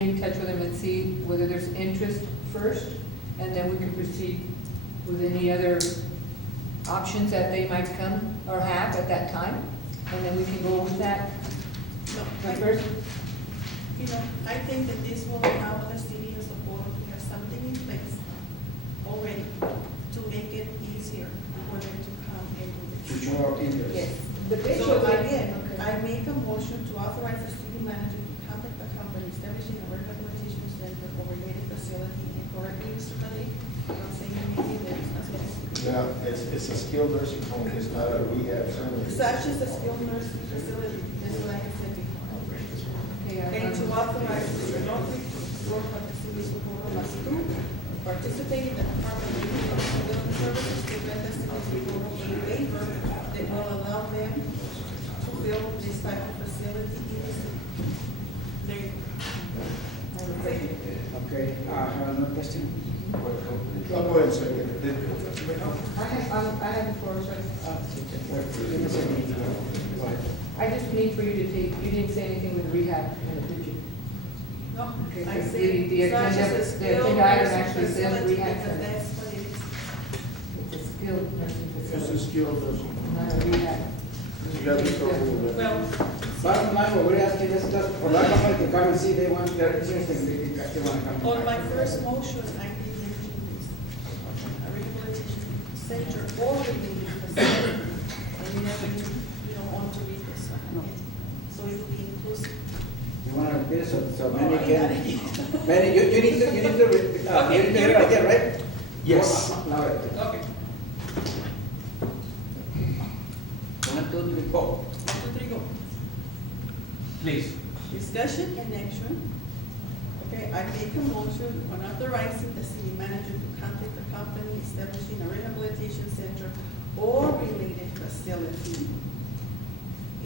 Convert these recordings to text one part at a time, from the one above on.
in touch with them and see whether there's interest first, and then we can proceed with any other options that they might come or have at that time, and then we can go with that. No, But first, I think that this will allow the city of Socorro to have something in place already to make it easier for them to come and do To this. show our interest. yes, the base So should again, okay. I make a motion to authorize the city manager to contact the company establishing a rehabilitation center or related facility, and correct me, Mr. Malik, I'm saying maybe that it's not supposed to be. No, it's a skilled nursing home, it's not a rehab center. Such as a skilled nursing facility, that's what I had said before. Okay, And to authorize Mr. Norfree to explore what the city of Socorro must do, participate in the Department of Building Services to grant the city of Socorro a waiver that will allow them to build this type of facility in the city. There you go. Okay, another question? I'll go ahead and second it. I have the floor, sir. Give us a minute. Go ahead. I just need for you to take, you didn't say anything with rehab in the picture. No, Okay, I so say, the such agenda- as a the skilled agenda item nursing actually says facility, rehab because center. that's what it is. It's a skilled nursing It's a facility, skilled nursing home. not a rehab. You got to be careful with that. Well, Bottom line, what we're asking is just for that company to come and see, they want, they're interested, they actually want to come. on my first motion, I did mention this. A rehabilitation center or related facility, and you never, want to read this. So it will be inclusive. You want to repeat it so Oh, many I got can, it. many, you need to, you need to hear it again, right? Yes. Louder. Okay, 1, 2, 3, 4. 1, 2, 3, go. Please. Discussion and action. Okay, I make a motion on authorizing the city manager to contact the company establishing a rehabilitation center or related facility.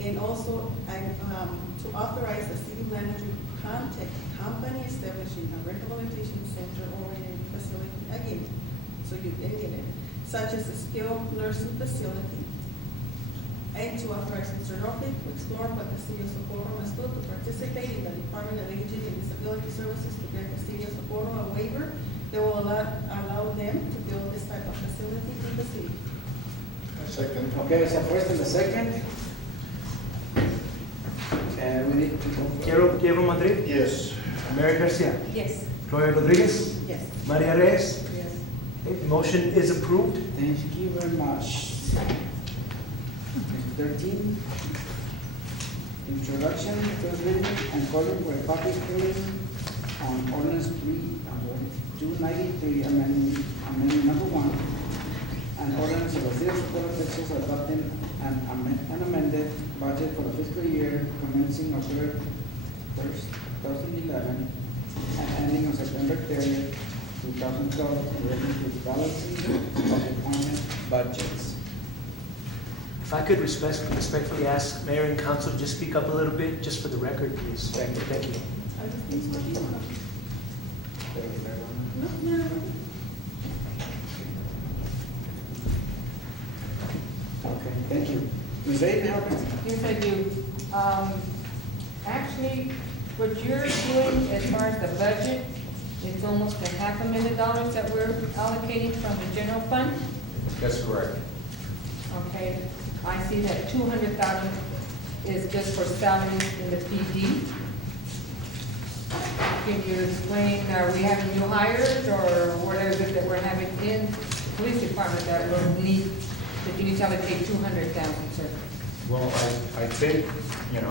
And also, to authorize the city manager to contact the company establishing a rehabilitation center or related facility, again, so you can get it, such as a skilled nursing facility. And to authorize Mr. Norfree to explore what the city of Socorro must do to participate in the Department of Aging and Disability Services to grant the city of Socorro a waiver that will allow them to build this type of facility in the city. Second. Okay, so first and the second. And we need to go. Quiero Madrid, Yes. Mary Garcia, Yes. Gloria Rodriguez, Yes. Maria Reyes. Yes. Okay, motion is approved. Thank you very much. 13, introduction, first reading, and calling for a public hearing on ordinance 293, amendment number 1, an ordinance of the city of Socorro, Texas, adopting an amended budget for the fiscal year commencing October 1st, 2011, and ending on September 30th, 2012, relating to the balancing of department budgets. If I could respectfully ask Mayor and Council to just speak up a little bit, just for the record, please. Thank you. Are the things working? No, no. Okay, thank you. Ms. Reyes, now, please. Yes, I do. Actually, what you're doing as far as the budget, it's almost $500,000 that we're allocating from the general fund. That's correct. Okay, I see that 200,000 is just for salaries in the PD. Can you explain, are we having new hires, or what is it that we're having in the police department that will need, that you need to allocate 200,000, sir? Well, I think, and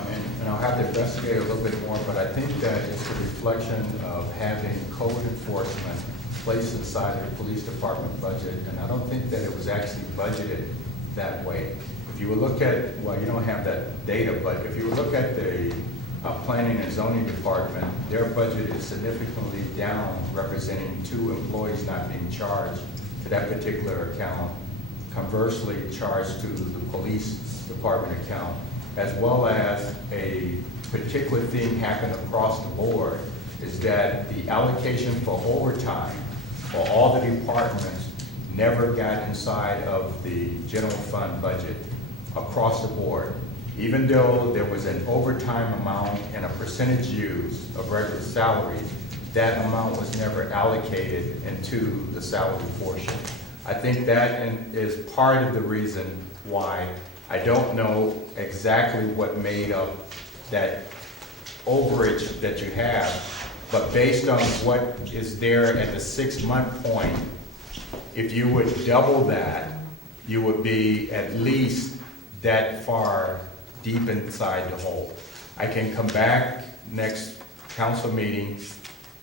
I'll have to investigate a little bit more, but I think that it's a reflection of having code enforcement placed inside the police department budget, and I don't think that it was actually budgeted that way. If you would look at, well, you don't have that data, but if you would look at the planning and zoning department, their budget is significantly down, representing 2 employees not being charged to that particular account, conversely charged to the police department account, as well as a particular thing happened across the board, is that the allocation for overtime for all the departments never got inside of the general fund budget across the board. even though there was an overtime amount and a percentage use of regular salary, that amount was never allocated into the salary portion. I think that is part of the reason why I don't know exactly what made up that overage that you have, but based on what is there at the 6-month point, if you would double that, you would be at least that far deep inside the hole. I can come back next council meeting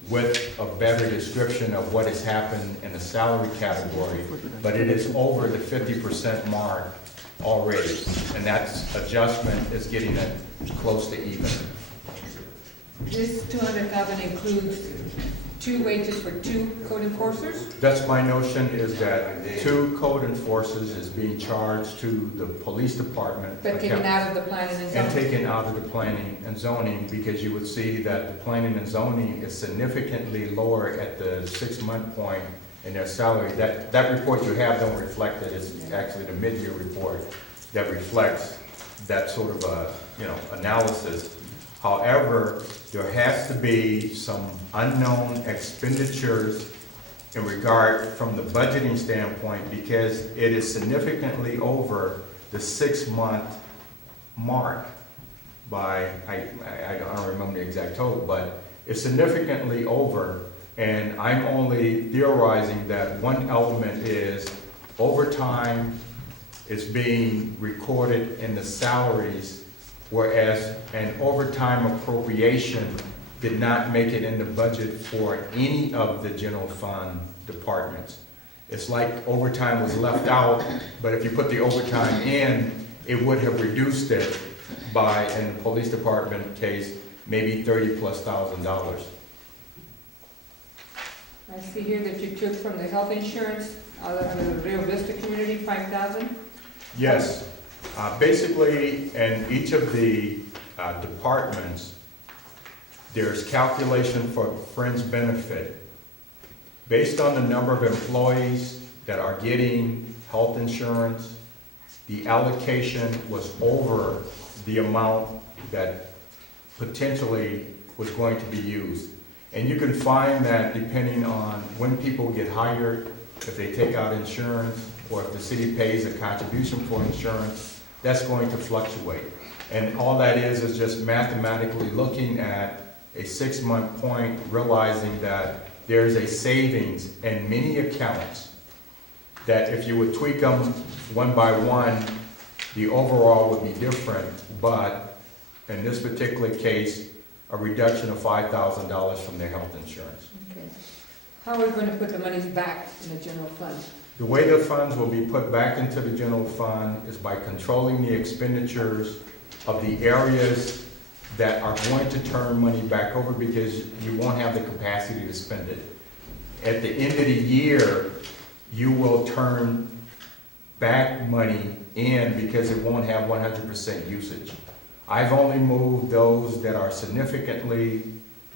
with a better description of what has happened in the salary category, but it is over the 50% mark already, and that adjustment is getting it close to even. This 200,000 includes 2 wages for 2 code enforcers? That's my notion, is that 2 code enforcers is being charged to the police department. But taken out of the planning and zoning? And taken out of the planning and zoning, because you would see that the planning and zoning is significantly lower at the 6-month point in their salary. That report you have don't reflect it. It's actually the mid-year report that reflects that sort of a, analysis. However, there has to be some unknown expenditures in regard from the budgeting standpoint, because it is significantly over the 6-month mark by, I don't remember the exact total, but it's significantly over, and I'm only theorizing that one element is overtime is being recorded in the salaries, whereas an overtime appropriation did not make it in the budget for any of the general fund departments. It's like overtime was left out, but if you put the overtime in, it would have reduced it by, in the police department case, maybe $30,000+. I see here that you took from the health insurance, out of the Rio Vista community, 5,000? Yes, basically, in each of the departments, there's calculation for fringe benefit. Based on the number of employees that are getting health insurance, the allocation was over the amount that potentially was going to be used. And you can find that depending on when people get hired, if they take out insurance, or if the city pays a contribution for insurance, that's going to fluctuate. And all that is just mathematically looking at a 6-month point, realizing that there's a savings in many accounts, that if you would tweak them one by one, the overall would be different, but in this particular case, a reduction of $5,000 from their health insurance. Okay. How are we going to put the monies back in the general fund? The way the funds will be put back into the general fund is by controlling the expenditures of the areas that are going to turn money back over, because you won't have the capacity to spend it. At the end of the year, you will turn back money in because it won't have 100% usage. I've only moved those that are significantly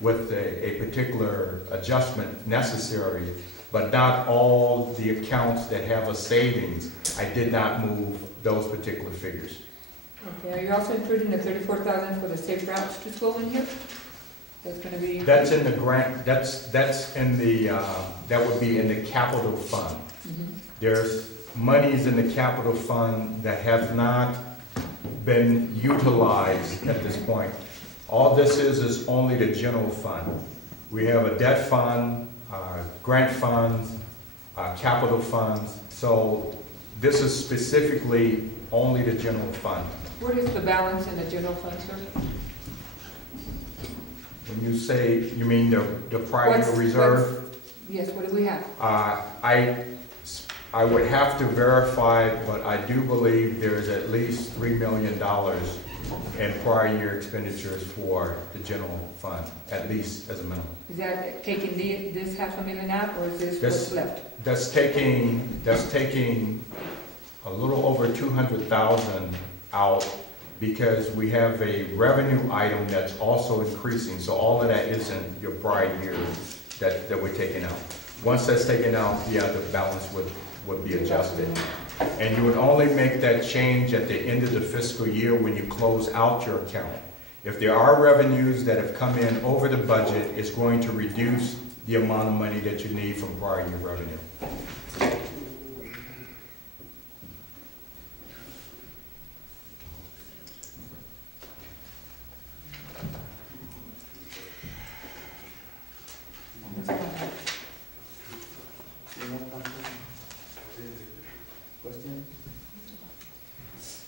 with a particular adjustment necessary, but not all the accounts that have a savings. I did not move those particular figures. Okay, are you also including the 34,000 for the safe routes to school in here? That's gonna be. That's in the grant, that's in the, that would be in the capital fund. Mhm. There's monies in the capital fund that have not been utilized at this point. All this is only the general fund. We have a debt fund, grant funds, capital funds, so this is specifically only the general fund. What is the balance in the general fund, sir? When you say, you mean the prior year reserve? Yes, what do we have? I would have to verify, but I do believe there's at least $3 million in prior year expenditures for the general fund, at least as a minimum. Is that taking this $500,000 out, or is this what's left? That's taking a little over 200,000 out, because we have a revenue item that's also increasing, so all of that isn't your prior year that we're taking out. Once that's taken out, yeah, the balance would be adjusted. And you would only make that change at the end of the fiscal year when you close out your account. If there are revenues that have come in over the budget, it's going to reduce the amount of money that you need from prior year revenue. Question?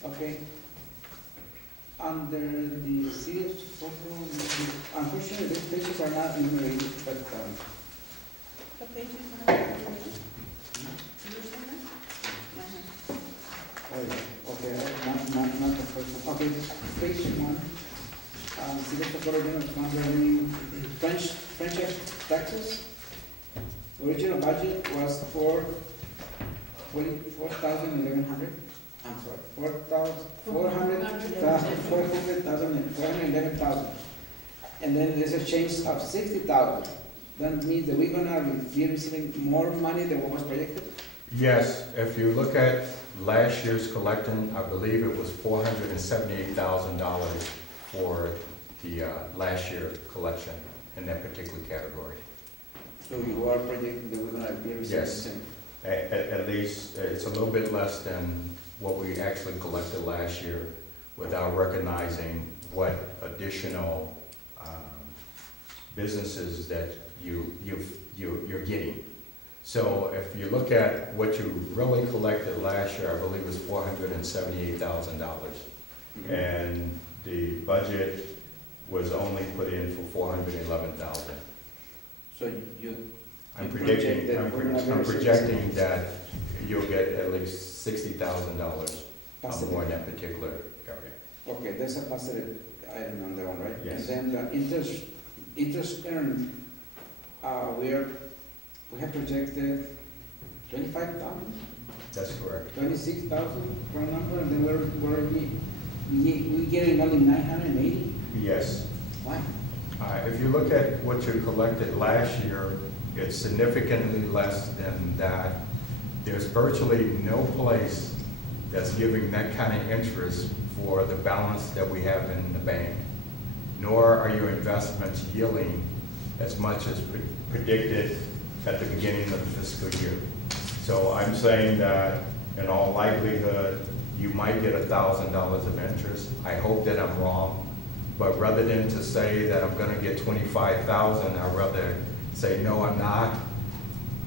Okay. Under the city of Socorro, unfortunately, these pages are not enumerated, but, The pages are not enumerated. okay, not the first one. Okay, page one, city of Socorro general fund revenue, franchise taxes. Original budget was $4,1100. I'm sorry, 411,000. And then there's a change of 60,000. That means that we're gonna be receiving more money than what was projected? Yes, if you look at last year's collection, I believe it was $478,000 for the last year collection in that particular category. So you are projecting that we're gonna be receiving the Yes. same? At least, it's a little bit less than what we actually collected last year without recognizing what additional businesses that you're getting. So if you look at what you really collected last year, I believe it was $478,000. And the budget was only put in for $411,000. So you. I'm project predicting, that I'm we're gonna be I'm receiving projecting that you'll get at least $60,000 Positive. more in that particular area. Okay, there's a positive item on that one, right? Yes. And then the interest earned, we have projected 25,000, That's correct. 26,000 for a number, and then we're getting only 980? Yes. Why? If you look at what you collected last year, it's significantly less than that. There's virtually no place that's giving that kind of interest for the balance that we have in the bank, nor are your investments yielding as much as predicted at the beginning of the fiscal year. So I'm saying that in all likelihood, you might get $1,000 of interest. I hope that I'm wrong, but rather than to say that I'm gonna get 25,000, I'd rather say, no, I'm not,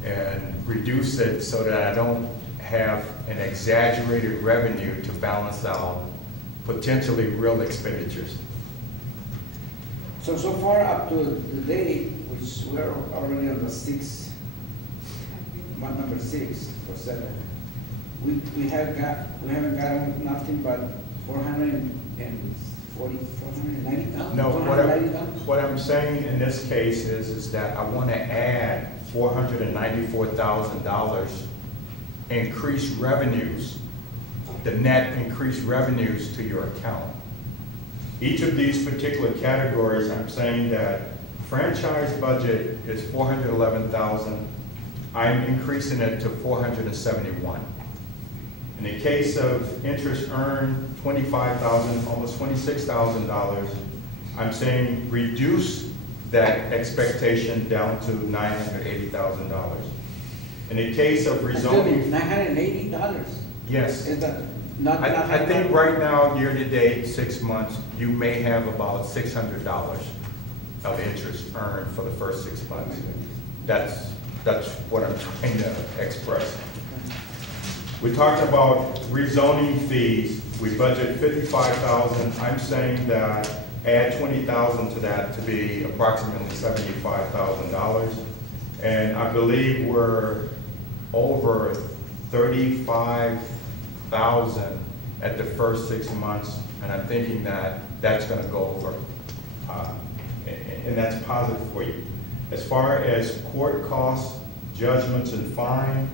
and reduce it so that I don't have an exaggerated revenue to balance out potentially real expenditures. So far up to the day, which we're already on the month number 6 or 7, we haven't gotten nothing but 490,000? No, what I'm saying in this case is that I want to add $494,000 increased revenues, the net increased revenues to your account. Each of these particular categories, I'm saying that franchise budget is $411,000. I'm increasing it to $471,000. In the case of interest earned, $25,000, almost $26,000, I'm saying reduce that expectation down to $980,000. In the case of rezoning, $980? yes. Is that not? I think right now, year-to-date, 6 months, you may have about $600 of interest earned for the first 6 months. That's what I'm trying to express. We talked about rezoning fees. We budget $55,000. I'm saying that add $20,000 to that to be approximately $75,000. And I believe we're over $35,000 at the first 6 months. And I'm thinking that that's going to go over. And that's positive for you. As far as court costs, judgments, and fine,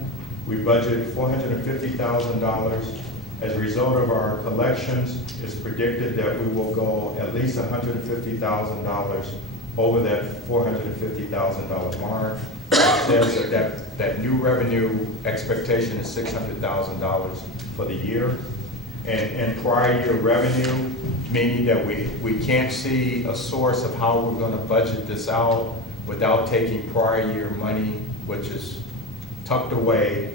we budgeted $450,000. As a result of our collections, it's predicted that we will go at least $150,000 over that $450,000 mark. It says that new revenue expectation is $600,000 for the year. And prior year revenue, meaning that we can't see a source of how we're gonna budget this out without taking prior year money, which is tucked away,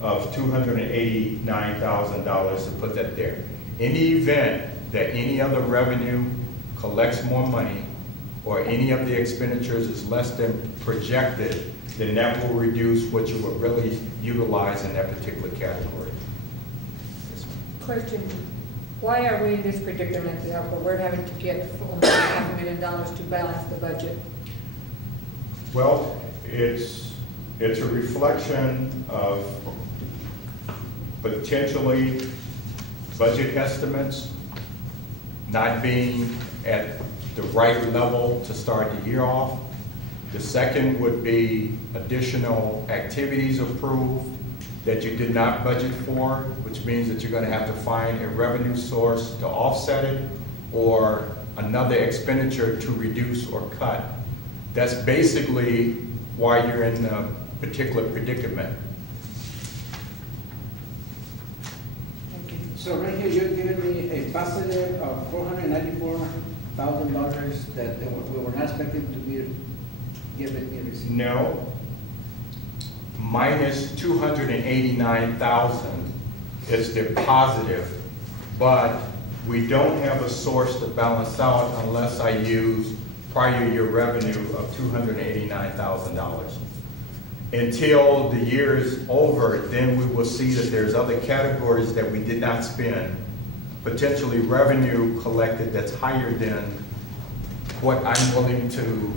of $289,000 to put that there. In the event that any other revenue collects more money, or any of the expenditures is less than projected, then that will reduce what you would really utilize in that particular category. Question, why are we in this predicament where we're having to get almost $500,000 to balance the budget? Well, it's a reflection of potentially budget estimates not being at the right level to start the year off. The second would be additional activities approved that you did not budget for, which means that you're gonna have to find a revenue source to offset it or another expenditure to reduce or cut. That's basically why you're in a particular predicament. Thank you. So right here, you're giving me a positive of $494,000 that we were not expecting to be given in receipt. No. Minus 289,000 is the positive, but we don't have a source to balance out unless I use prior year revenue of $289,000. Until the year is over, then we will see that there's other categories that we did not spend, potentially revenue collected that's higher than what I'm willing to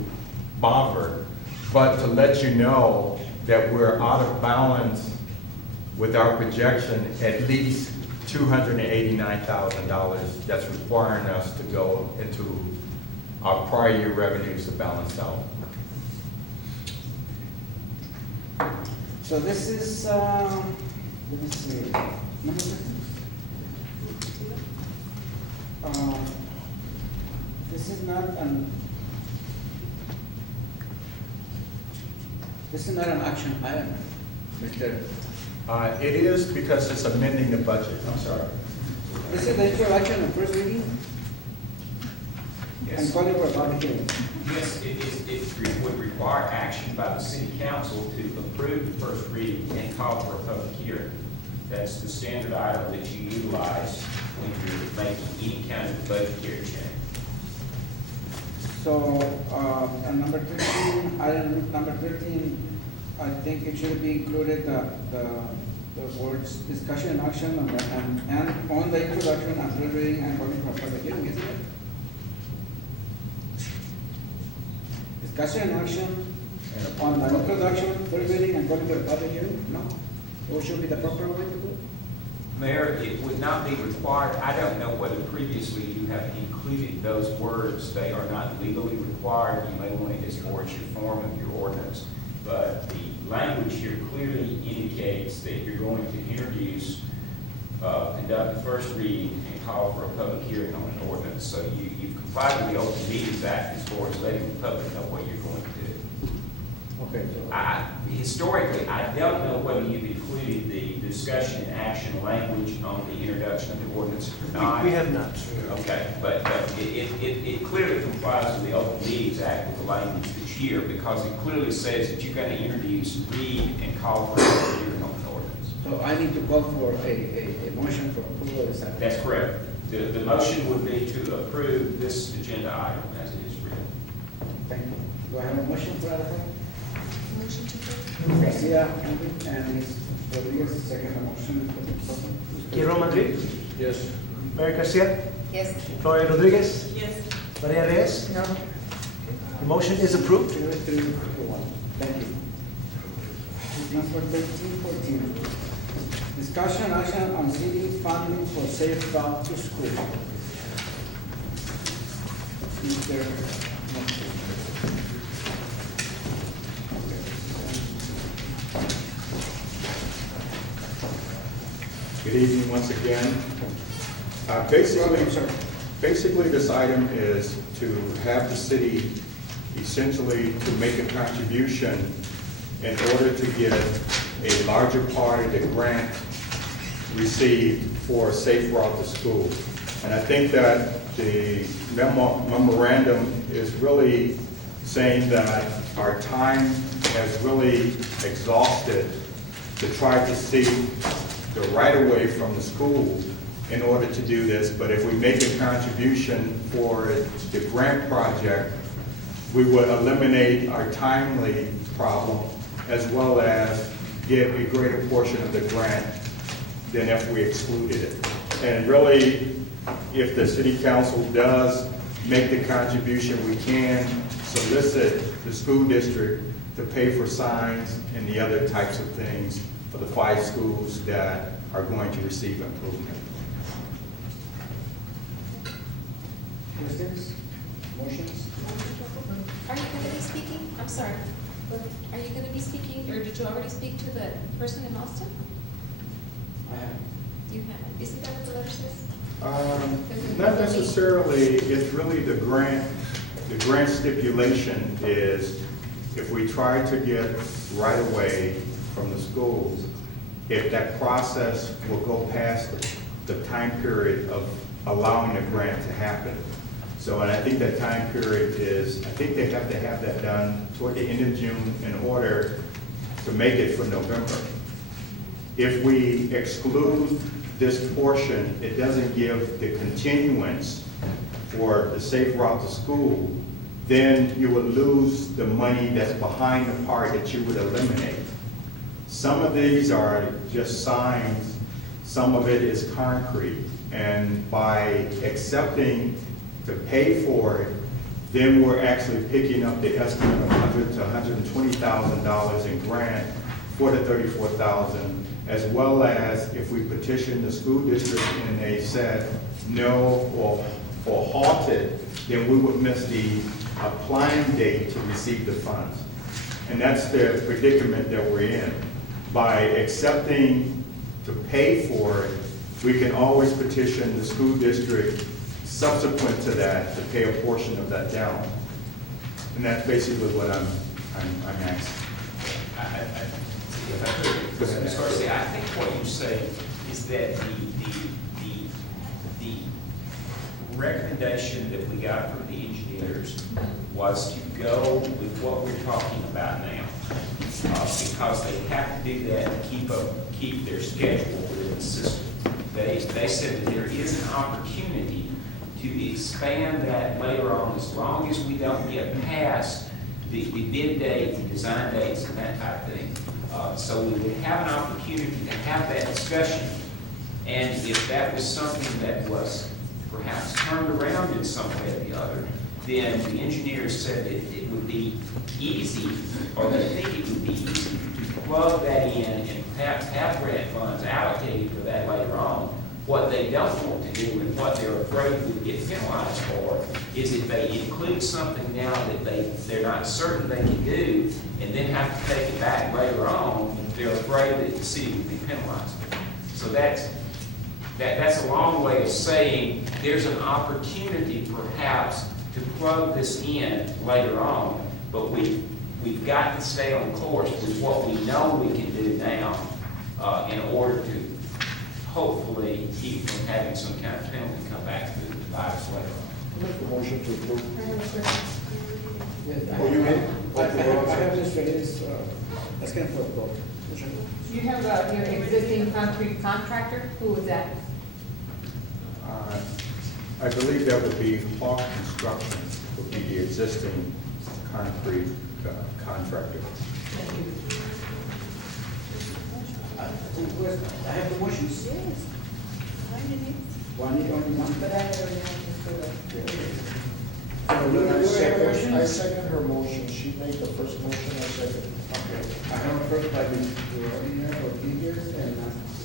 bother. But to let you know that we're out of balance with our projection, at least $289,000 that's requiring us to go into our prior year revenues to balance out. So this is, let me see, number 15? This is not an action item, Mr. It is because it's amending the budget. I'm sorry. This is the introduction and first reading? And Yes. calling for a public hearing. Yes, it would require action by the city council to approve the first reading and call for a public hearing. That's the standard item that you utilize when you're making any kind of budgetary change. So, and number 13, item number 13, I think it should be included, the words discussion and action on the introduction and third reading and calling for a public hearing, isn't it? Discussion and action on the introduction, third reading and calling for a public hearing, no? What should be the proper way to do it? Mayor, it would not be required, I don't know whether previously you have included those words. They are not legally required. You may want it as far as your form of your ordinance. But the language here clearly indicates that you're going to introduce, conduct the first reading and call for a public hearing on an ordinance. So you've complied with the Open Meetings Act as far as letting the public know what you're going to do. Okay, so. Historically, I don't know whether you've included the discussion and action language on the introduction of the ordinance or not. We have not. Okay, but it clearly complies with the Open Meetings Act with the language that's here, because it clearly says that you're going to introduce, read, and call for a public hearing on an ordinance. So I need to call for a motion for approval of this item. That's correct. The motion would be to approve this agenda item as it is written. Thank you. Do I have a motion for that effect? Motion to approve. Garcia, and Ms. Rodriguez, second the motion. Guillermo Madrid, Yes. Mary Garcia, Yes. Gloria Rodriguez, Yes. Maria Reyes. No. The motion is approved. 3-1. Thank you. Number 13-14. Discussion action on city funding for safe route to school. Mr. Montero. Good evening once again. Basically, this item is to have the city essentially to make a contribution in order to get a larger part of the grant received for a safe route to school. And I think that the memorandum is really saying that our time has really exhausted to try to see the right-of-way from the school in order to do this. But if we make a contribution for the grant project, we would eliminate our timely problem as well as get a greater portion of the grant than if we excluded it. And really, if the city council does make the contribution, we can solicit the school district to pay for signs and the other types of things for the 5 schools that are going to receive improvement. Questions? Motions? Are you going to be speaking? I'm sorry. Are you going to be speaking, or did you already speak to the person in Austin? I have. You haven't. Isn't that what the letter says? Not necessarily, it's really the grant stipulation is if we try to get right away from the schools, if that process will go past the time period of allowing the grant to happen. So, and I think that time period is, I think they have to have that done toward the end of June in order to make it for November. If we exclude this portion, it doesn't give the continuance for the safe route to school, then you would lose the money that's behind the part that you would eliminate. Some of these are just signs, some of it is concrete, and by accepting to pay for it, then we're actually picking up the estimate of $100,000 to $120,000 in grant for the $34,000, as well as if we petition the school district and they said no or halted, then we would miss the applying date to receive the funds. And that's the predicament that we're in. By accepting to pay for it, we can always petition the school district subsequent to that to pay a portion of that down. And that's basically what I'm asking. If I could, Ms. Garcia, I think what you say is that the recommendation that we got from the engineers was to go with what we're talking about now. Because they have to do that to keep their schedule within the system. They said that there is an opportunity to expand that later on, as long as we don't get past the bid dates, the design dates, and that type of thing. So we would have an opportunity to have that discussion. And if that was something that was perhaps turned around in some way or the other, then the engineers said that it would be easy, or they think it would be easy to plug that in and perhaps have grant funds allocated for that later on. What they don't want to do and what they're afraid would get penalized for is if they include something now that they're not certain they can do and then have to take it back later on, they're afraid that the city would be penalized. So that's a long way of saying there's an opportunity perhaps to plug this in later on, but we've got to stay on course with what we know we can do now in order to hopefully keep from having some kind of penalty come back to bite us later on. Make the motion to approve. Yes, Oh, you made? I have this ready, let's get for a vote. You have your existing concrete contractor, who was that? I believe that would be Hawk Construction, would be the existing concrete contractor. Thank you. I have the motions. Yes. One, only one. But I already understood I second her motion. She made the first motion, I second. I have a first by Mr. Rodriguez and a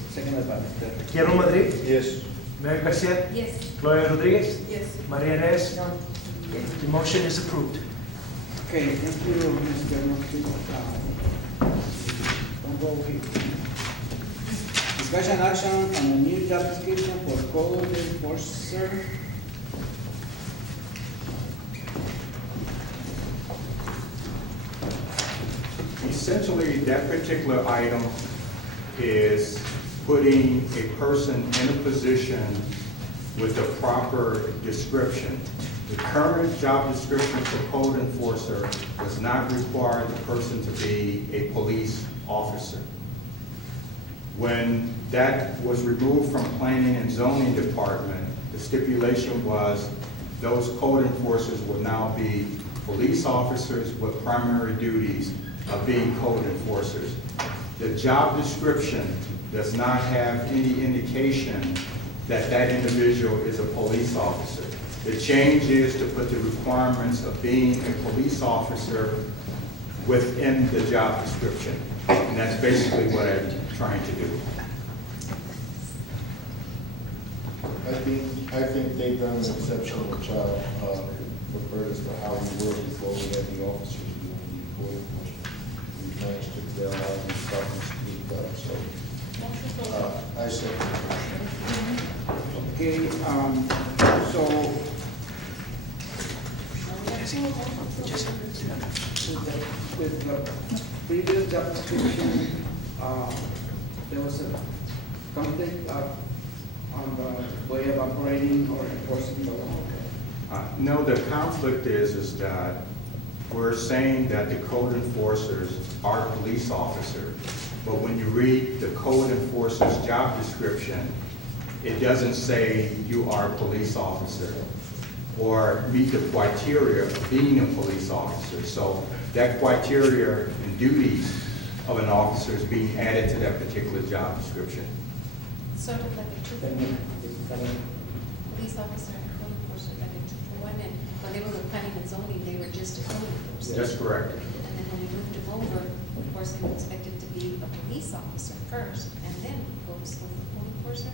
second by Mr. Guillermo Madrid, Yes. Mary Garcia, Yes. Gloria Rodriguez, Yes. Maria Reyes. No. The motion is approved. Okay, thank you, Mr. Rodriguez. Don't go away. Discussion action on the new job description for code enforcer. Essentially, that particular item is putting a person in a position with a proper description. The current job description for code enforcer does not require the person to be a police officer. When that was removed from planning and zoning department, the stipulation was those code enforcers will now be police officers with primary duties of being code enforcers. The job description does not have any indication that that individual is a police officer. The change is to put the requirements of being a police officer within the job description. And that's basically what I'm trying to do. I think they've done an exceptional job, as to how we were before we had the officers doing the code enforcement. We managed to get a lot of these stuff and speed up, so, I second the motion. Okay, so with the previous job description, there was a conflict on the way of operating or enforcing the law. No, the conflict is that we're saying that the code enforcers are police officers, but when you read the code enforcer's job description, it doesn't say you are a police officer or meet the criteria of being a police officer. So that criteria and duties of an officer is being added to that particular job description. Sort of like a police officer and code enforcer, like a 2-for-1, and when they were with planning and zoning, they were just a code enforcer. That's correct. And then when we moved them over, of course, they were expected to be a police officer first, and then go to school for code enforcer.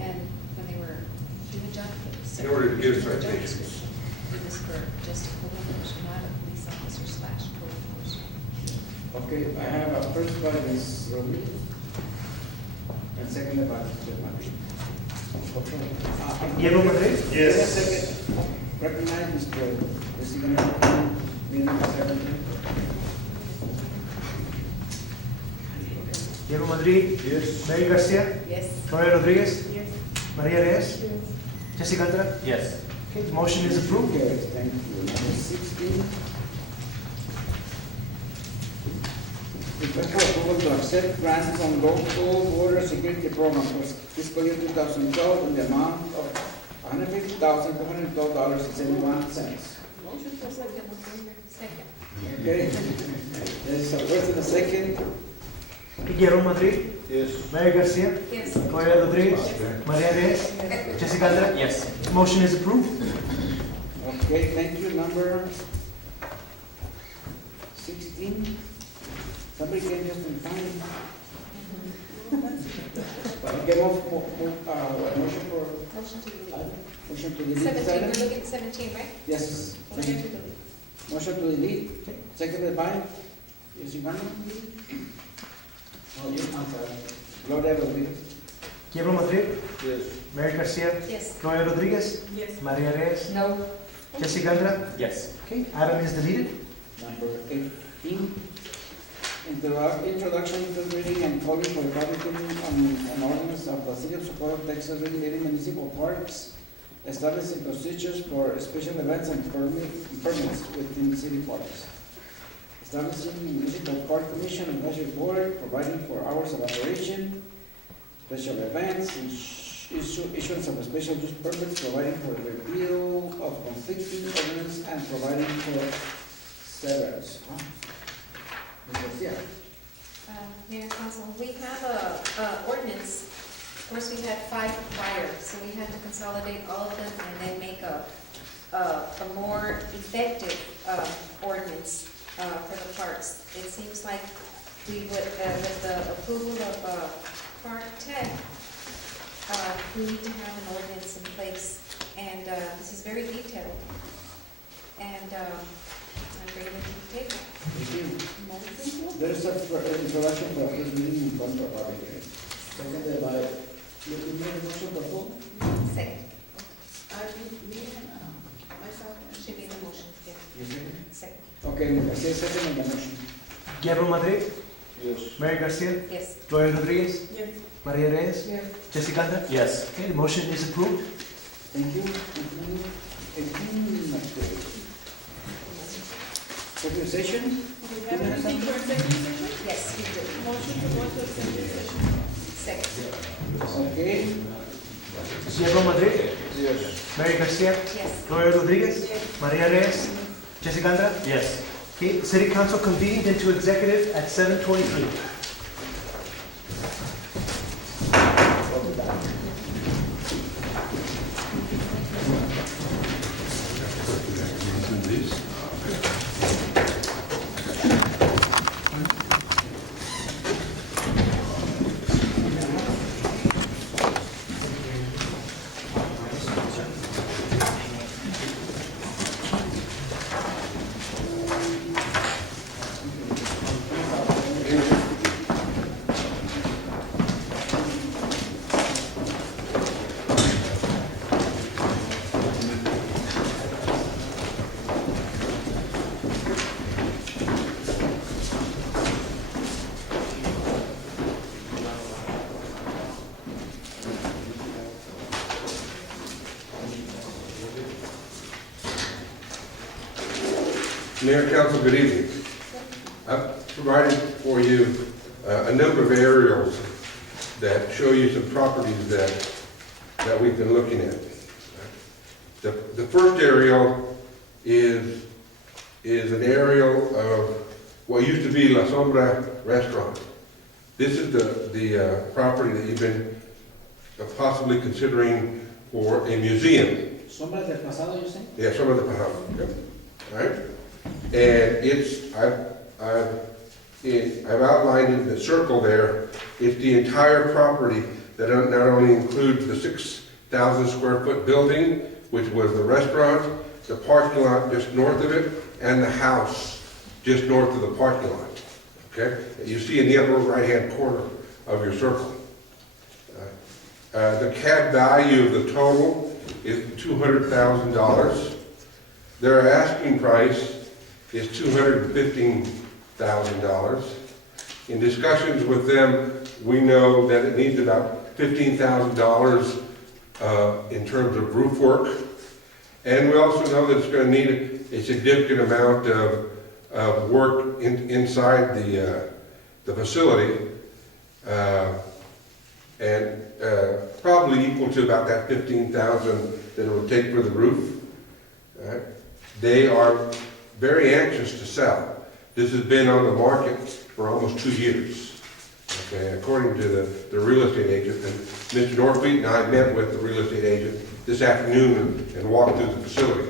And when they were doing job. In order to get a job citation. description, it was for just a code enforcer, not a police officer / code enforcer. Okay, I have a first by Ms. Rodriguez and seconded by Mr. Madrid. Diego Madrid? Yes. Second, recognize Mr. President, meeting secretary. Diego Madrid? Yes. Mary Garcia? Yes. Gloria Rodriguez? Yes. Maria Reyes? Jessica Alcantara? Yes. Okay, the motion is approved. Okay, thank you. Number 16. Request for approval to accept grant from local border security program for fiscal year 2012 in the amount of $150,412.71. Motion to second. Okay, there's a first and a second. Diego Madrid? Yes. Mary Garcia? Yes. Gloria Rodriguez? Maria Reyes? Jessica Alcantara? Yes. Motion is approved. Okay, thank you. Number 16. Somebody can just in time. Get off, motion for, Motion to delete. motion to delete. 17, seven? we're looking at 17, right? Yes. Motion to delete. Motion to delete, seconded by, is Iván? Oh, you, I'm sorry. Gloria Rodriguez. Diego Madrid? Yes. Mary Garcia? Yes. Gloria Rodriguez? Yes. Maria Reyes? No. Jessica Alcantara? Yes. Okay, item is deleted. Number 18, introduction, first reading, and calling for public hearing on an ordinance of the City of Socorro, Texas, regulating municipal parks, establishing procedures for special events and permits within city parks, establishing municipal park commission and advisory board, providing for hours of operation, special events, issuance of special use permits, providing for repeal of conflicting ordinance, and providing for severance. Ms. Garcia. Mayor and Council, we have a ordinance. Of course, we had 5 prior, so we had to consolidate all of them and then make a more effective ordinance for the parks. It seems like we would, with the approval of Park Tech, we need to have an ordinance in place, and this is very detailed. And I'm bringing it to the table. Motion? There is a introduction for this reading in front of public hearing. Seconded by, you made a motion for full? Second. Myself. Should be the motion, yeah. You second? Second. Okay, Ms. Garcia, second on the motion. Guillermo Madrid, Yes. Mary Garcia, Yes. Gloria Rodriguez, Yes. Maria Reyes, Yes. Jesse Ganda. Yes. Okay, the motion is approved. Thank you. 18, executive session. Do we have anything for executive session? Yes, we do. Motion to go to executive session. Second. Okay. Guillermo Madrid, Yes. Mary Garcia, Yes. Gloria Rodriguez, Yes. Maria Reyes, Jesse Ganda. Yes. Okay, the city council convened into executive at 7:23. Mayor, Council, good evening. I've provided for you a number of aerials that show you some properties that we've been looking at. The first aerial is an aerial of what used to be La Sombra Restaurant. This is the property that you've been possibly considering for a museum. Sombras del pasado, you say? Yeah, Sombra de Pajaro. Yep. All right? And I've outlined in the circle there, it's the entire property that not only includes the 6,000 square foot building, which was the restaurant, the parking lot just north of it, and the house just north of the parking lot. Okay? You see in the upper right-hand corner of your circle. The CAD value of the total is $200,000. Their asking price is $215,000. In discussions with them, we know that it needs about $15,000 in terms of roof work. And we also know that it's going to need a significant amount of work inside the facility, and probably equal to about that $15,000 that it would take for the roof. They are very anxious to sell. This has been on the market for almost 2 years, okay, according to the real estate agent. And Mr. Norfleet and I met with the real estate agent this afternoon and walked through the facility.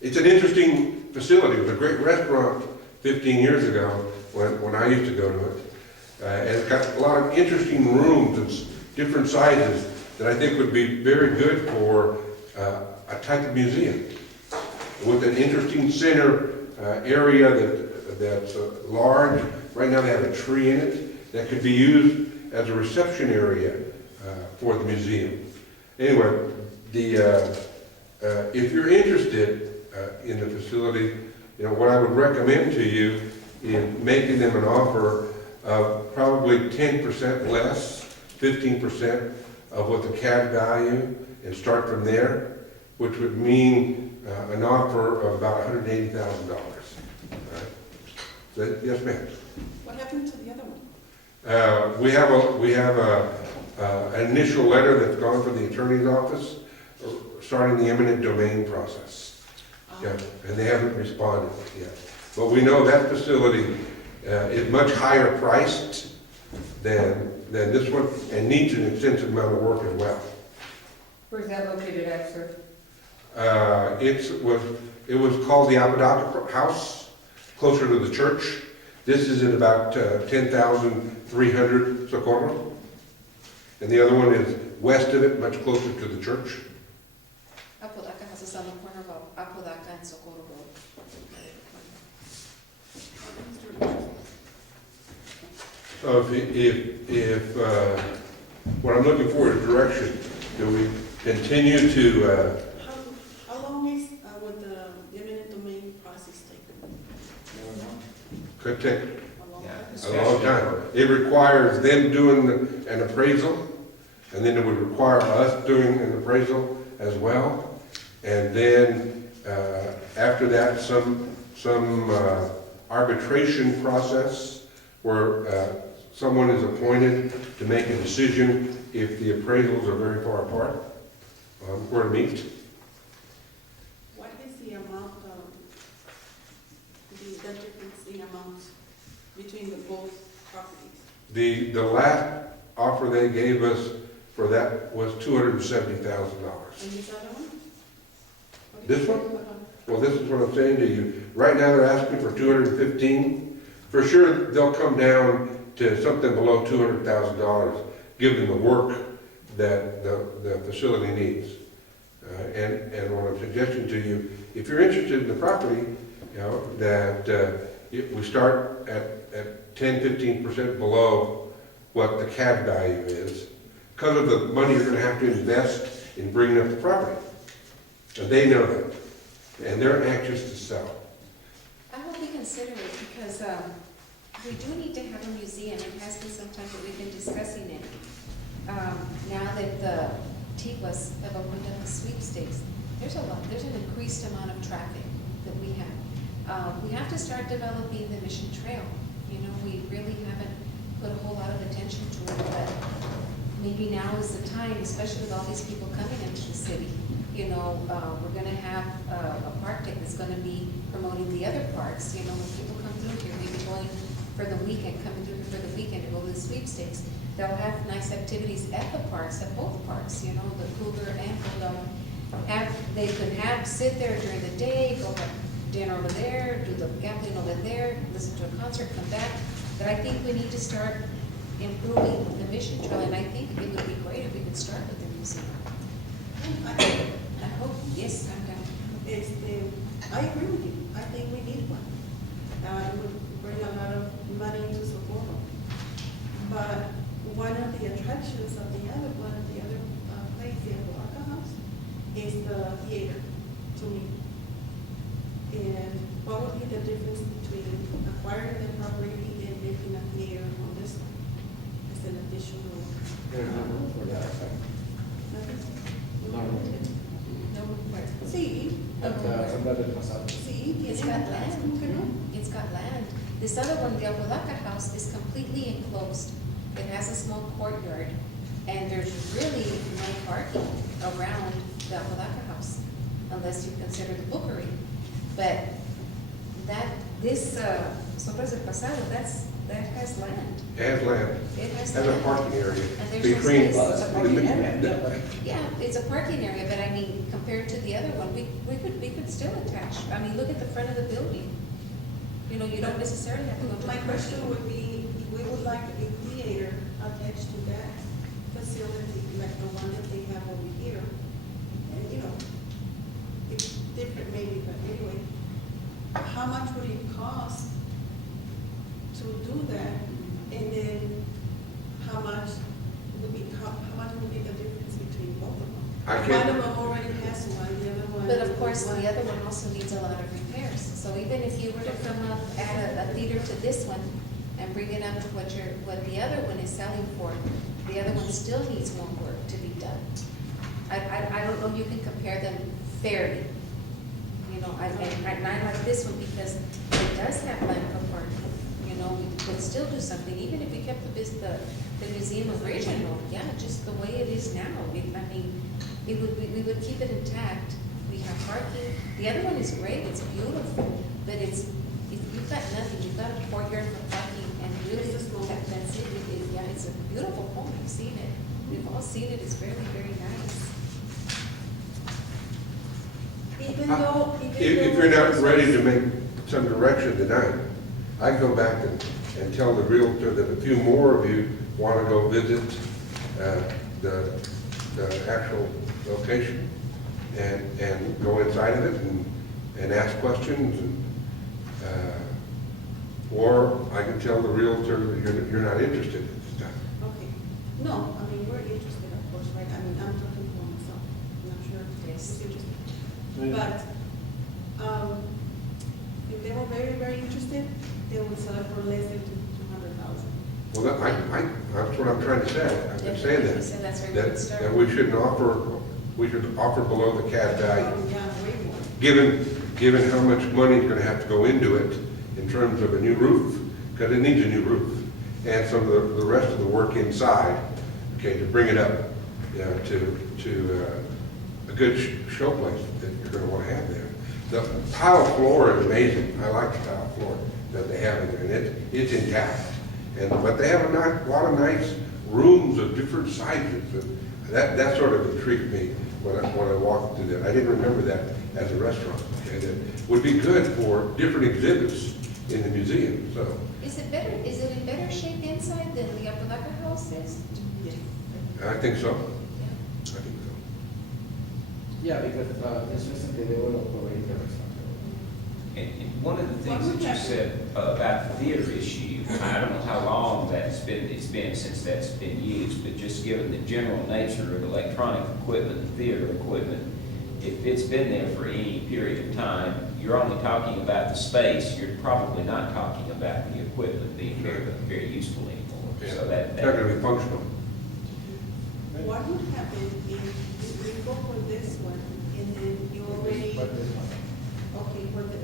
It's an interesting facility. It was a great restaurant 15 years ago when I used to go to it. And it's got a lot of interesting rooms and different sizes that I think would be very good for a type of museum, with an interesting center area that's large. Right now they have a tree in it that could be used as a reception area for the museum. Anyway, if you're interested in the facility, what I would recommend to you is making them an offer of probably 10% less, 15% of what the CAD value, and start from there, which would mean an offer of about $180,000. Right? So, yes, ma'am. What happened to the other one? We have an initial letter that's gone from the attorney's office starting the eminent domain process. Okay? And they haven't responded yet. But we know that facility is much higher priced than this one and needs an extensive amount of work as well. Where's that located at, sir? It was called the Apodaca House, closer to the church. This is at about 10,300 Socorro. And the other one is west of it, much closer to the church. Apodaca has a southern corner of Apodaca and Socorro Road. So if what I'm looking for is direction, do we continue to, How long is, would the eminent domain process take? Could take Yeah, a long time. It requires them doing an appraisal, and then it would require us doing an appraisal as well. And then, after that, some arbitration process where, someone is appointed to make a decision if the appraisals are very far apart, where to meet. What is the amount of, the difference in amounts between the both properties? The last offer they gave us for that was $270,000. And this other one? What did This you say? one? Well, this is what I'm saying to you. Right now, they're asking for 215. For sure, they'll come down to something below $200,000, given the work that the facility needs. And what I'm suggesting to you, if you're interested in the property, you know, that we start at 10-15% below what the CAD value is, because of the money you're going to have to invest in bringing up the property. And they know that. And they're anxious to sell. I hope we consider it because we do need to have a museum. It has been some time that we've been discussing it. Now that the Tijuas have opened up the sweepstakes, there's an increased amount of traffic that we have. We have to start developing the Mission Trail. You know, we really haven't put a whole lot of attention to it, but maybe now is the time, especially with all these people coming into the city. You know, we're gonna have a park that's gonna be promoting the other parks. You know, when people come through here, maybe going for the weekend, coming through here for the weekend to go to the sweepstakes, they'll have nice activities at the parks, at both parks, you know, the Cougar and Bulldog. They could sit there during the day, go have dinner over there, do the gambling over there, listen to a concert, come back. But I think we need to start improving the Mission Trail, and I think it would be great if we could start with the museum. I hope, yes, I'm done. I agree with you. I think we need one. It would bring a lot of money to support them. But one of the attractions of the other place, the Apalaca House, is the theater, to me. And what would be the difference between acquiring the property and making a theater on this one? As an additional. Sí, It's got land. It's got land. This other one, the Apalaca House, is completely enclosed. It has a small courtyard, and there's really no parking around the Apalaca House, unless you consider the bookery. But this Sombras del Pasado, that has land. Has land, It has has a land. parking area And there's no between. space. Yeah, it's a parking area, but I mean, compared to the other one, we could still attach. I mean, look at the front of the building. You know, you don't necessarily have to go to. my question would be, we would like a theater attached to that facility, like the one that they have over here. And, you know, it's different maybe, but anyway, how much would it cost to do that? And then how much would be the difference between both of them? I One can't- of them already has one, the other one. But of course, the other one also needs a lot of repairs. So even if you were to come up, add a theater to this one and bring it up to what the other one is selling for, the other one still needs more work to be done. I don't know if you can compare them fairly. You know, I like this one because it does have land for parking. You know, we could still do something, even if we kept the museum original, yeah, just the way it is now. We would keep it intact. We have parking. The other one is great, it's beautiful, but if you've got nothing, you've got a courtyard for parking, and really, that's it. Yeah, it's a beautiful home, you've seen it. We've all seen it, it's very, very nice. If you're not ready to make some direction tonight, I can go back and tell the Realtor that a few more of you want to go visit the actual location and go inside of it and ask questions. Or I can tell the Realtor that you're not interested in this time. Okay. No, I mean, we're interested, of course, right? I mean, I'm talking for myself. I'm not sure if Yes. it's interested. But, if they were very very interested, they would sell it for less than 200,000. Well, that's what I'm trying to say. I've been saying that. So that's where we would start. That we shouldn't we should offer below the CAD value. Oh, yeah, way more. Given how much money is gonna have to go into it in terms of a new roof, because it needs a new roof, and some of the rest of the work inside, okay, to bring it up, you know, to a good showplace that you're gonna wanna have there. The tile floor is amazing. I like the tile floor that they have in there, and it's intact. But they have a lot of nice rooms of different sizes. That sort of intrigued me when I walked through that. I didn't remember that as a restaurant. Okay, that would be good for different exhibits in the museum. So Is it in better shape inside than the Apodaca house is? Yes. I think so. Yeah. I think so. Yeah, because, just recently they were operating the restaurant. And one of the things that you said about the theater issue, I don't know how long it's been since that's been used, but just given the general nature of electronic equipment and theater equipment, if it's been there for any period of time, you're only talking about the space, you're probably not talking about the equipment being very useful anymore. Yeah. So that, It's not gonna be functional. What would happen if we go for this one and then you already, okay, for the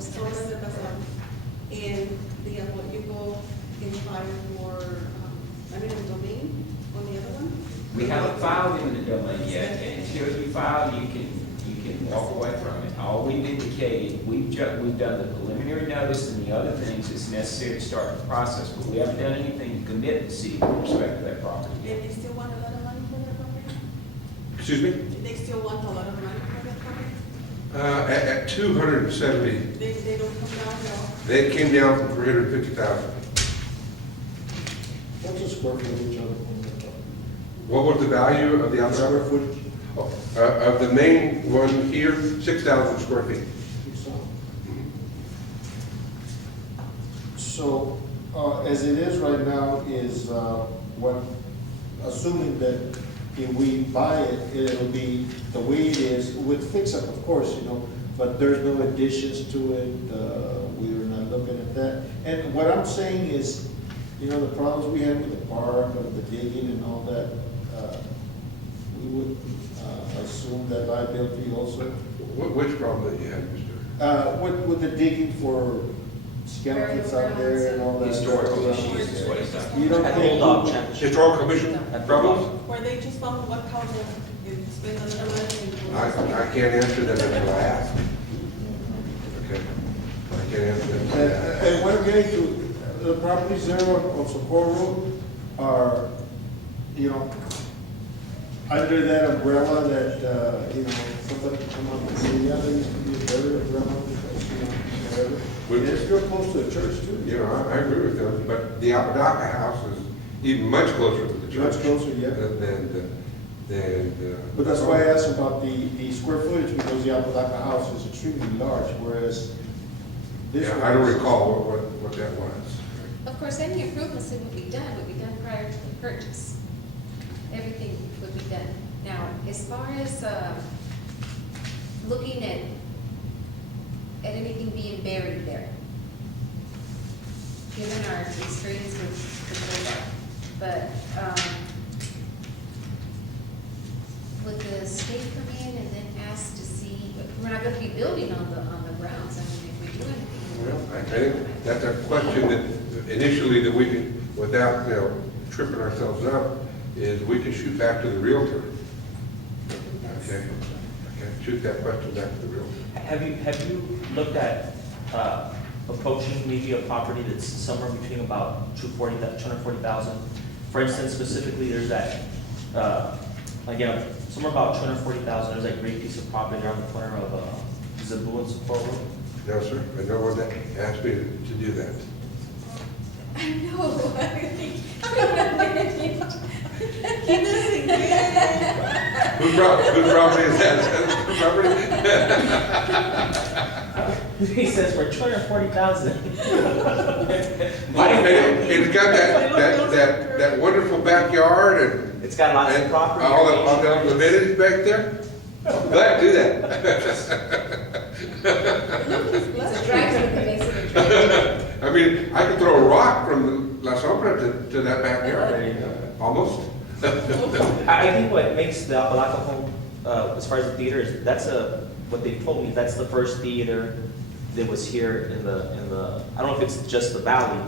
store de pasar, and what you go and file for, the domain on the other one? we haven't filed in the domain yet, and until you file, you can walk away from it. All we've indicated, we've done the preliminary notice and the other things that's necessary to start the process, but we haven't done anything to commit the city with respect to that property. And they still want a lot of money for that property? Excuse me? They still want a lot of money for that property? At 270, They don't come down at all? they came down from 350,000. What's the square footage on the property? What was the value of the outside? Square footage? Oh, of the main one here, 6,000 square feet. So, as it is right now, is what, assuming that if we buy it, it'll be the way it is, with fix-up, of course, but there's no additions to it, we're not looking at that. And what I'm saying is, the problems we had with the park, of the digging and all that, we would assume that liability also. Which problem that you had, Mr.? With the digging for skeletons out there and all that. Historical issues is what it's done. You don't At the think? Bulldog Championship. Historical Commission At problems? Where they just found what caused it, and spend another money. I can't answer that until I ask. Okay. I can't answer that until I ask. And what I'm getting to, the properties there on Socorro Road are, under that umbrella that, somebody can come up and say, yeah, there used to be a better umbrella because, whatever. And it's real close to the church too. I agree with them, but the Apodaca house is even much closer to the church. Much closer, yeah. Than But that's why I asked about the square footage, because the Apodaca house is extremely large, whereas this one. Yeah, I don't recall what that was. Of course, any improvements that would be done prior to the purchase. Everything would be done. Now, as far as looking at anything being buried there, given our experience with that, but would the state come in and then ask to see, we're not going to be building on the grounds, I mean, if we do anything. Well, I think that's a question that initially that we can, without, tripping ourselves up, is we can shoot back to the realtor. Okay? Shoot that question back to the realtor. Have you looked at approaching maybe a property that's somewhere between about 240,000? For instance, specifically, there's that, again, somewhere about 240,000, there's that great piece of property around the corner of Zabu and Socorro Road. No, sir, I know one that asked me to do that. I know. He doesn't get it. Whose property is that? Whose property? He says for 240,000. It's got that wonderful backyard and. It's got lots of and property. All the amenities back there. Glad to do that. Look, he's It's a blessed. drive to the base of the trail. I mean, I could throw a rock from La Sombra to that backyard, almost. I think what makes the Apalaca home, as far as the theater is, what they told me, that's the first theater that was here in the, I don't know if it's just the valley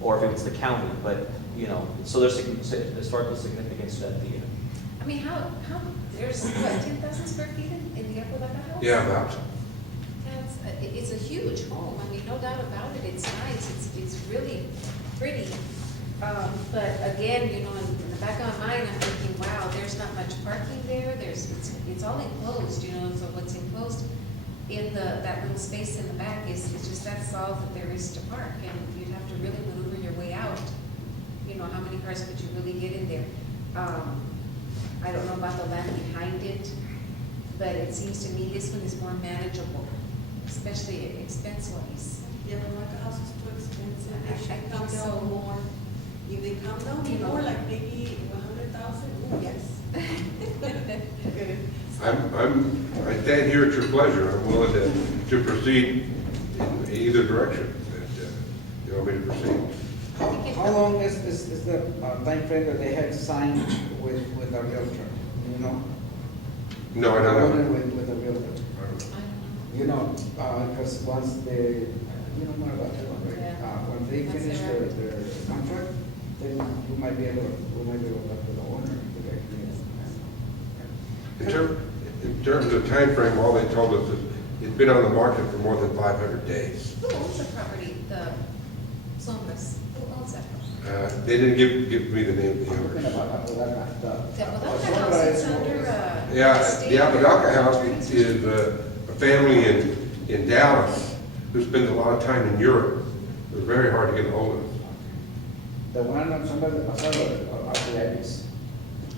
or if it's the county, but, so there's historical significance to that theater. I mean, there's what, 10,000 square feet in the Apalaca house? Yeah, about. It's a huge home, I mean, no doubt about it, it's nice, it's really pretty. But again, in the back of my mind, I'm thinking, wow, there's not much parking there, it's all enclosed, so what's enclosed in that little space in the back is just that's all that there is to park, and you'd have to really maneuver your way out. How many cars could you really get in there? I don't know about the land behind it, but it seems to me this one is more manageable, especially expense-wise. Yeah, but like a house is too expensive, I they should think come so. down more. If they come down more, like maybe 100,000, oh, yes. Okay. I stand here at your pleasure. I'm willing to proceed in either direction that you want me to proceed. How long is the timeframe that they had signed with a realtor? You know? No, I don't know. With a realtor. Because once they, more about that one, right? Yeah. When they Once finish they're their contract, then we might be able to talk to the owner directly. In terms of time frame, all they told us is it's been on the market for more than 500 days. Who owns the property, the Sombras? Who owns that property? They didn't give me the name of the I'm talking owners. about Apalaca, Well, that house is under, Yeah, state the Apodaca house attorney's is a family in Dallas who spends a lot of time in Europe. It was very hard to get a hold of. the one on some of the archaeologists.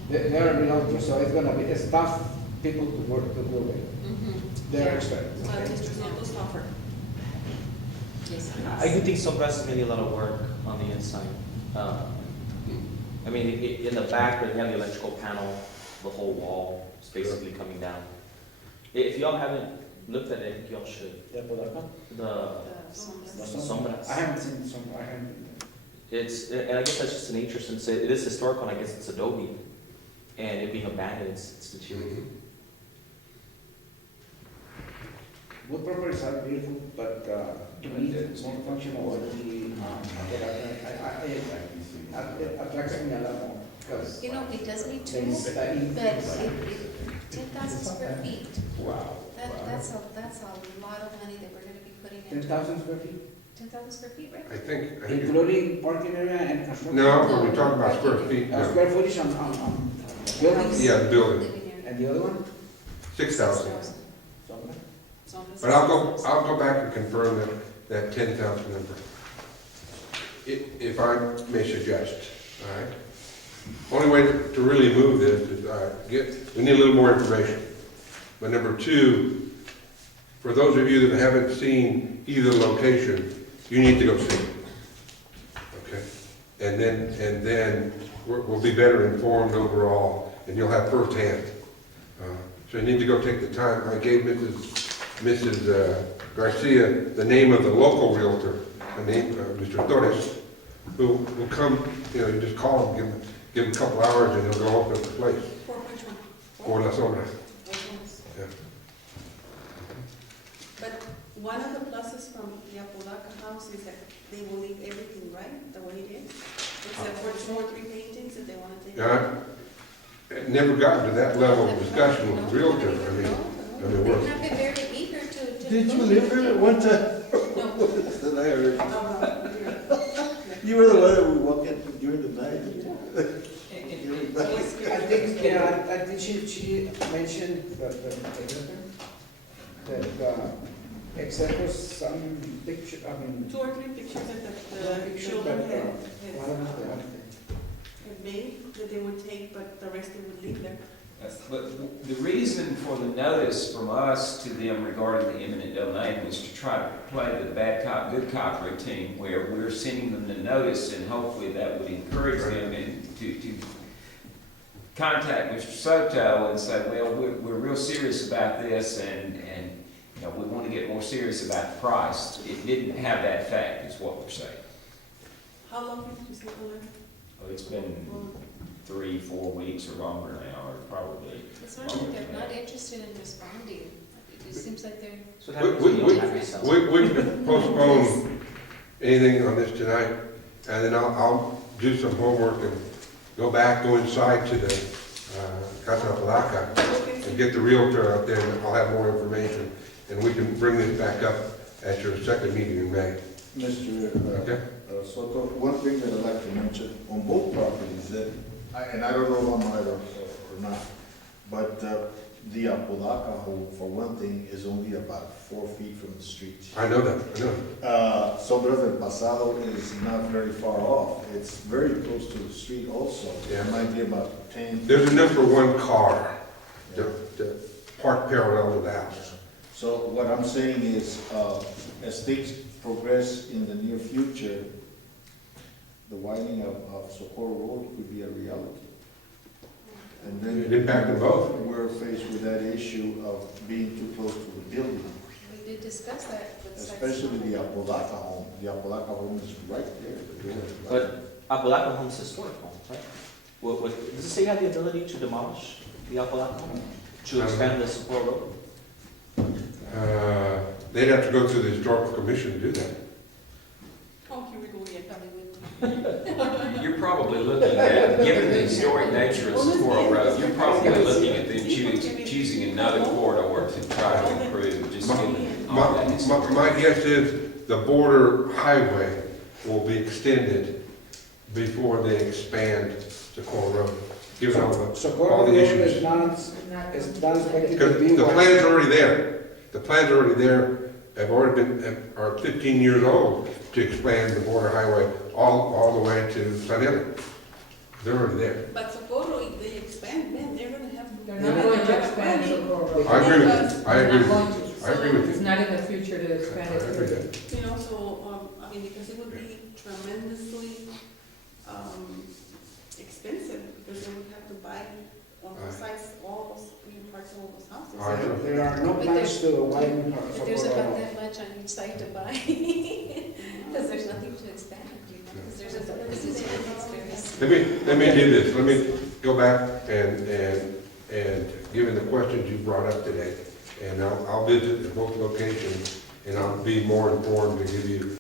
They're a realtor, so it's tough people to work to do it. Mhm. They're Yeah. experts. So okay? Mr. Soto's offer. Yes. I do think Sombras is gonna need a lot of work on the inside. I mean, in the back, where they have the electrical panel, the whole wall is basically coming down. If y'all haven't looked at it, I think y'all should. The Apalaca? The, The Sombras. Sombras. I haven't seen some, I haven't. and I guess that's just the nature, since it is historical, and I guess it's adobe, and it being abandoned, it's deteriorating. Wood properties are beautiful, but to me, it's more functional than the Apalaca. It attracts me a lot more, because. It does need to, It's but study. 10,000 square feet, Wow. that's a lot of money that we're gonna be putting into. 10,000 square feet, 10,000 square feet, right? I think including parking area and construction? no, when we talk about square feet, no. Square footage on buildings? Yeah, the building, Living area. And the other one? 6,000. Somewhere? Sombras. But I'll go back and confirm that 10,000 number. If I may suggest, all right? Only way to really move this is we need a little more information. But number two, for those of you that haven't seen either location, you need to go see it. Okay? And then we'll be better informed overall, and you'll have firsthand. So you need to go take the time. I gave Mrs. Garcia the name of the local realtor, the name of Mr. Torres, who will come, you just call him, give him a couple hours, and he'll go open up the place For which one? for La Sombra. Yeah. But one of the pluses from the Apodaca house is that they will leave everything right, the way it is, except for 2 or 3 paintings that they want to take. Yeah, I've never gotten to that level of discussion with the realtor. I mean, They we're, have been very eager to. Did you live here at one time? No. That I heard. No. You were the one that would walk in during the night. I think she mentioned that except for some picture, 2 or 3 pictures that the picture, children but, had made that they would take, but the rest they would leave there. But the reason for the notice from us to them regarding the eminent domain was to try to play the bad cop, good cop routine, where we're sending them the notice, and hopefully that would encourage them to contact Mr. Soto and say, well, we're real serious about this, and you know, we want to get more serious about the price. It didn't have that effect, is what we're saying. How long did you say the letter? Oh, it's been 3-4 weeks or longer now, or probably. It's not like they're not interested in responding. It just seems like they're. So that happens when you don't have to sell. We can postpone anything on this tonight, and then I'll do some homework and go inside to the Casa Palaca and get the realtor out there, and I'll have more information, and we can bring this back up at your second meeting in May. Mr. Okay. Soto, one thing that I'd like to mention on both properties that, and I don't know if I'm right or not, but the Apodaca home, for one thing, is only about 4 feet from the street. I know that, I know. Sombra del Pasado is not very far off. It's very close to the street also. Yeah. It might be about 10. There's a number one car that parked parallel to the house. So what I'm saying is, as things progress in the near future, the widening of Socorro Road could be a reality. And then It impacted both. we're faced with that issue of being too close to the building, We did discuss that with the sites. especially the Apodaca home. The Apodaca home is right there. The building is right there. But Apalaca Home's historic home, right? Does it say you have the ability to demolish the Apalaca home? To expand the Socorro Road? They'd have to go through the historical commission to do that. Oh, here we go again. Probably wouldn't. You're probably looking at, given the historic nature of Socorro Road, you're probably looking at them choosing another corridor to try to improve, just given all that historic. My guess is the border highway will be extended before they expand Socorro Road, given all the Socorro Road issues. is not expected to Because be. the plan's already there. The plans are already there, have already been, are 15 years old to expand the border highway all the way to San Eli. They're already there. But Socorro, if they expand, man, they're gonna have to. They're not going to expand Socorro. I agree with you. I They're agree not with going you. to. I agree with It's you. not in the future to expand I agree it. with You know, so, I mean, because it would be tremendously, expensive, because they would have to buy on both sides, all those, parts of all those houses. I agree. There are no But plans to widen But there's Socorro about Road. that much on each side to buy. Because there's nothing to expand, you know, because there's a, this is very. Let me do this. Let me go back and given the questions you brought up today, and I'll visit at both locations, and I'll be more informed to give you